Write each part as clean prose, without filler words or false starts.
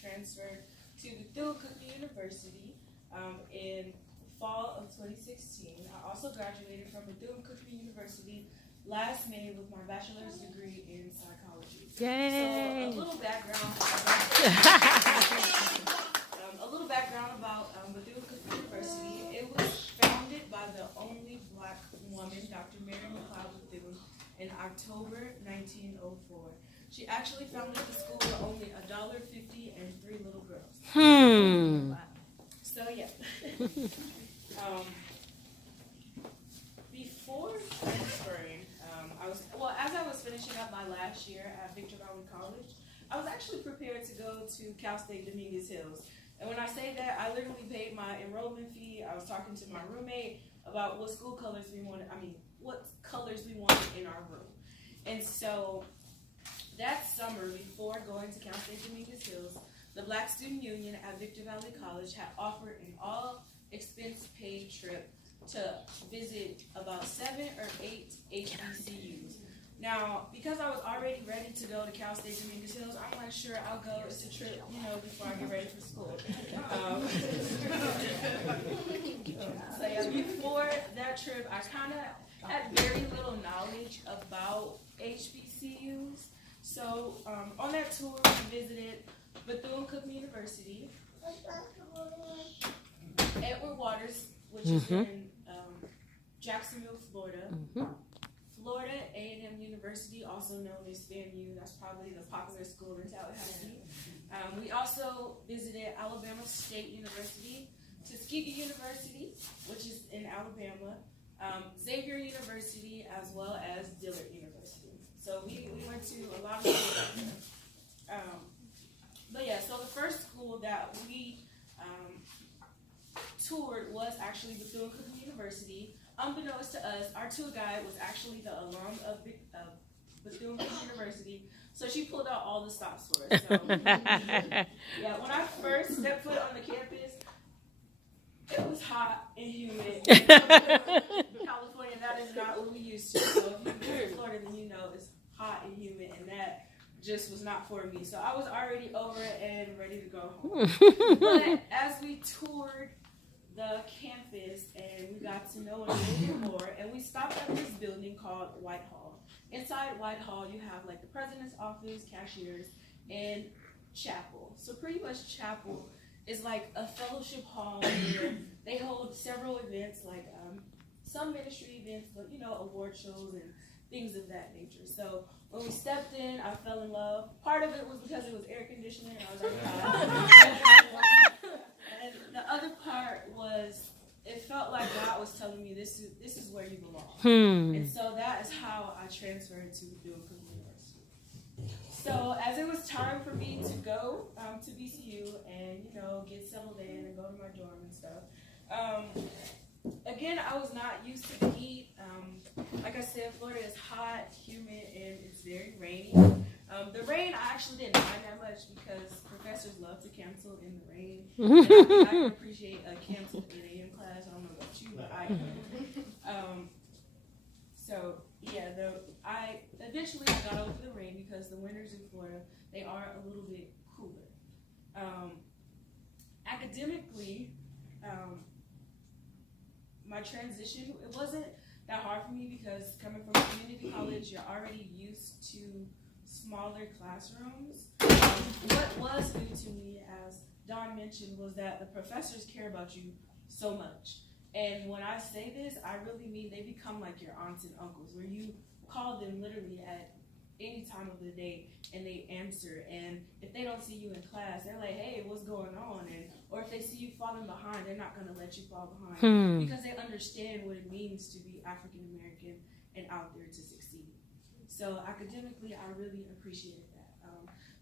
transferred to Bethune-Cookman University in fall of 2016. I also graduated from Bethune-Cookman University last May with my bachelor's degree in psychology. Yay! So a little background about Bethune-Cookman University. It was founded by the only Black woman, Dr. Mary McLeod Bethune, in October 1904. She actually founded the school with only $1.50 and 3 little girls. So yeah. Before transferring, as I was finishing up my last year at Victor Valley College, I was actually prepared to go to Cal State Dominguez Hills. And when I say that, I literally paid my enrollment fee. I was talking to my roommate about what colors we wanted in our room. And so that summer, before going to Cal State Dominguez Hills, the Black Student Union at Victor Valley College had offered an all-expense-paid trip to visit about 7 or 8 HBCUs. Now, because I was already ready to go to Cal State Dominguez Hills, I'm like, sure, I'll go. It's a trip, before I get ready for school. So yeah, before that trip, I kind of had very little knowledge about HBCUs. So on that tour, we visited Bethune-Cookman University, Edward Waters, which is in Jacksonville, Florida. Florida A&M University, also known as FAMU. That's probably the popular school in Tallahassee. We also visited Alabama State University, Tuskegee University, which is in Alabama, Xavier University, as well as Dillard University. So we went to a lot of schools there. But yeah, so the first school that we toured was actually Bethune-Cookman University. Unbeknownst to us, our tour guide was actually the alum of Bethune-Cookman University, so she pulled out all the stops for us. So, yeah, when I first stepped foot on the campus, it was hot and humid. California, that is not what we used to. So if you've been in Florida, then you know it's hot and humid, and that just was not for me. So I was already over it and ready to go home. But as we toured the campus and we got to know it a little bit more, and we stopped at this building called Whitehall. Inside Whitehall, you have like the president's office, cashiers, and chapel. So pretty much chapel is like a fellowship hall where they hold several events, like some ministry events, but award shows and things of that nature. So when we stepped in, I fell in love. Part of it was because it was air conditioning, and I was like, and the other part was it felt like God was telling me this is where you belong. And so that is how I transferred to Bethune-Cookman University. So as it was time for me to go to BCU and get settled in and go to my dorm and stuff, again, I was not used to the heat. Like I said, Florida is hot, humid, and it's very rainy. The rain, I actually didn't mind that much because professors love to cancel in the rain. And I can appreciate a canceled 8 a.m. class. I don't know about you, but I can. So, yeah, I eventually got over the rain because the winters in Florida, they are a little bit cooler. Academically, my transition, it wasn't that hard for me because coming from community college, you're already used to smaller classrooms. What was new to me, as Don mentioned, was that the professors care about you so much. And when I say this, I really mean they become like your aunts and uncles, where you call them literally at any time of the day and they answer. And if they don't see you in class, they're like, hey, what's going on? Or if they see you falling behind, they're not going to let you fall behind because they understand what it means to be African American and out there to succeed. So academically, I really appreciated that.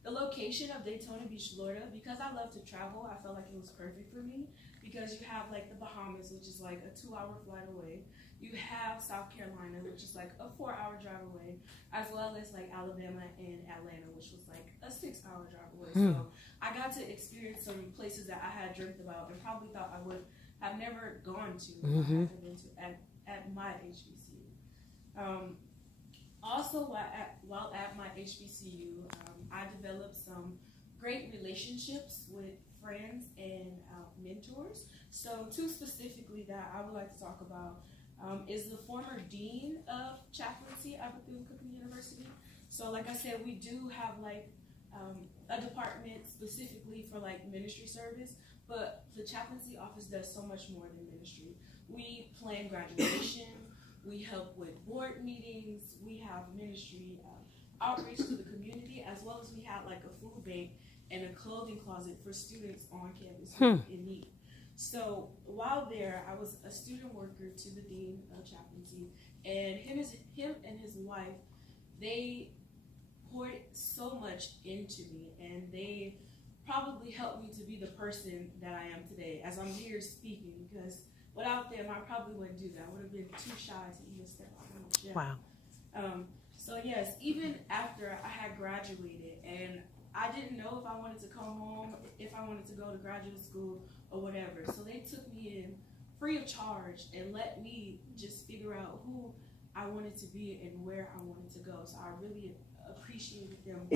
The location of Daytona Beach, Florida, because I love to travel, I felt like it was perfect for me because you have like the Bahamas, which is like a 2-hour flight away. You have South Carolina, which is like a 4-hour drive away, as well as like Alabama and Atlanta, which was like a 6-hour drive away. So I got to experience some places that I had dreamt about and probably thought I would have never gone to if I hadn't been to at my HBCU. Also, while at my HBCU, I developed some great relationships with friends and mentors. So two specifically that I would like to talk about is the former dean of chaplaincy at Bethune-Cookman University. So like I said, we do have like a department specifically for like ministry service, but the chaplaincy office does so much more than ministry. We plan graduation, we help with board meetings, we have ministry outreach to the community, as well as we have like a food bank and a clothing closet for students on campus in need. So while there, I was a student worker to the dean of chaplaincy, and him and his wife, they poured so much into me, and they probably helped me to be the person that I am today, as I'm here speaking, because without them, I probably wouldn't do that. I would have been too shy to even step out on the gym. Wow. So yes, even after I had graduated, and I didn't know if I wanted to come home, if I wanted to go to graduate school or whatever. So they took me in free of charge and let me just figure out who I wanted to be and where I wanted to go. So I really appreciated them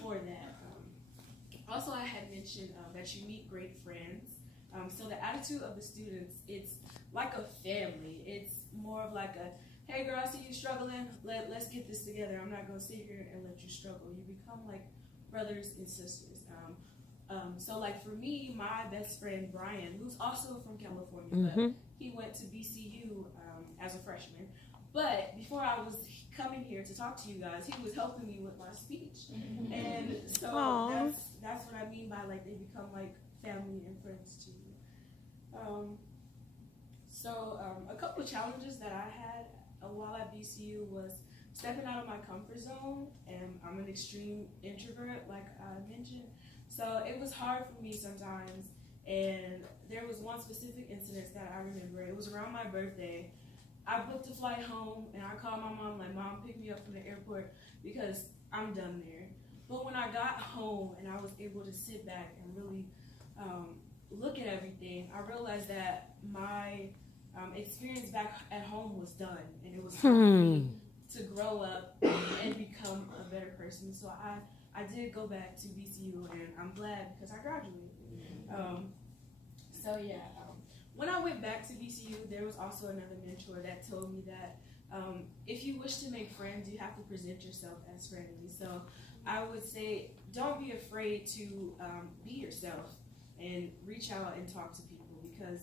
for that. Also, I had mentioned that you meet great friends. So the attitude of the students, it's like a family. It's more of like a, hey girl, I see you struggling. Let's get this together. I'm not gonna sit here and let you struggle. You become like brothers and sisters. So like for me, my best friend Brian, who's also from California, but he went to HBCU as a freshman. But before I was coming here to talk to you guys, he was helping me with my speech. And so that's what I mean by like they become like family and friends to you. A couple of challenges that I had while at BCU was stepping out of my comfort zone, and I'm an extreme introvert, like I mentioned. So it was hard for me sometimes, and there was one specific incident that I remember. It was around my birthday. I booked a flight home, and I called my mom, like, Mom, pick me up from the airport because I'm done there. But when I got home and I was able to sit back and really look at everything, I realized that my experience back at home was done, and it was time for me to grow up and become a better person. So I did go back to BCU, and I'm glad because I graduated. When I went back to BCU, there was also another mentor that told me that if you wish to make friends, you have to present yourself as friendly. So I would say don't be afraid to be yourself and reach out and talk to people, because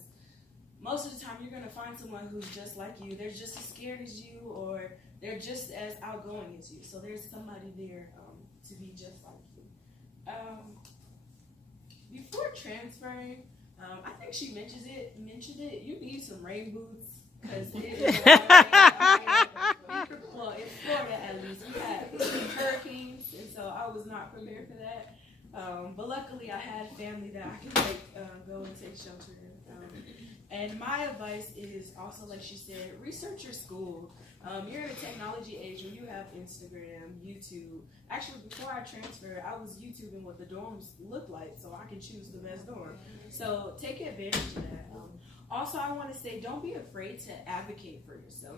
most of the time you're going to find someone who's just like you. They're just as scared as you, or they're just as outgoing as you. So there's somebody there to be just like you. Before transferring, I think she mentioned it. You need some rain boots, because it is well, in Florida at least, we had hurricanes, and so I was not prepared for that. But luckily, I had family that I could go and take shelter in. And my advice is also, like she said, research your school. You're in a technology age where you have Instagram, YouTube. Actually, before I transferred, I was YouTubing what the dorms look like so I can choose the best dorm. So take advantage of that. Also, I want to say, don't be afraid to advocate for yourself.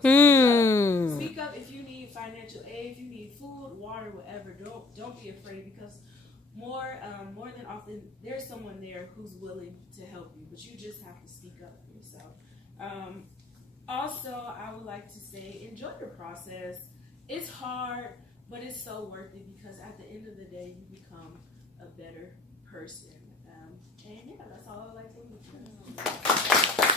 Speak up if you need financial aid, if you need food, water, whatever. Don't be afraid, because more than often, there's someone there who's willing to help you, but you just have to speak up for yourself. Also, I would like to say, enjoy the process. It's hard, but it's so worth it, because at the end of the day, you become a better person.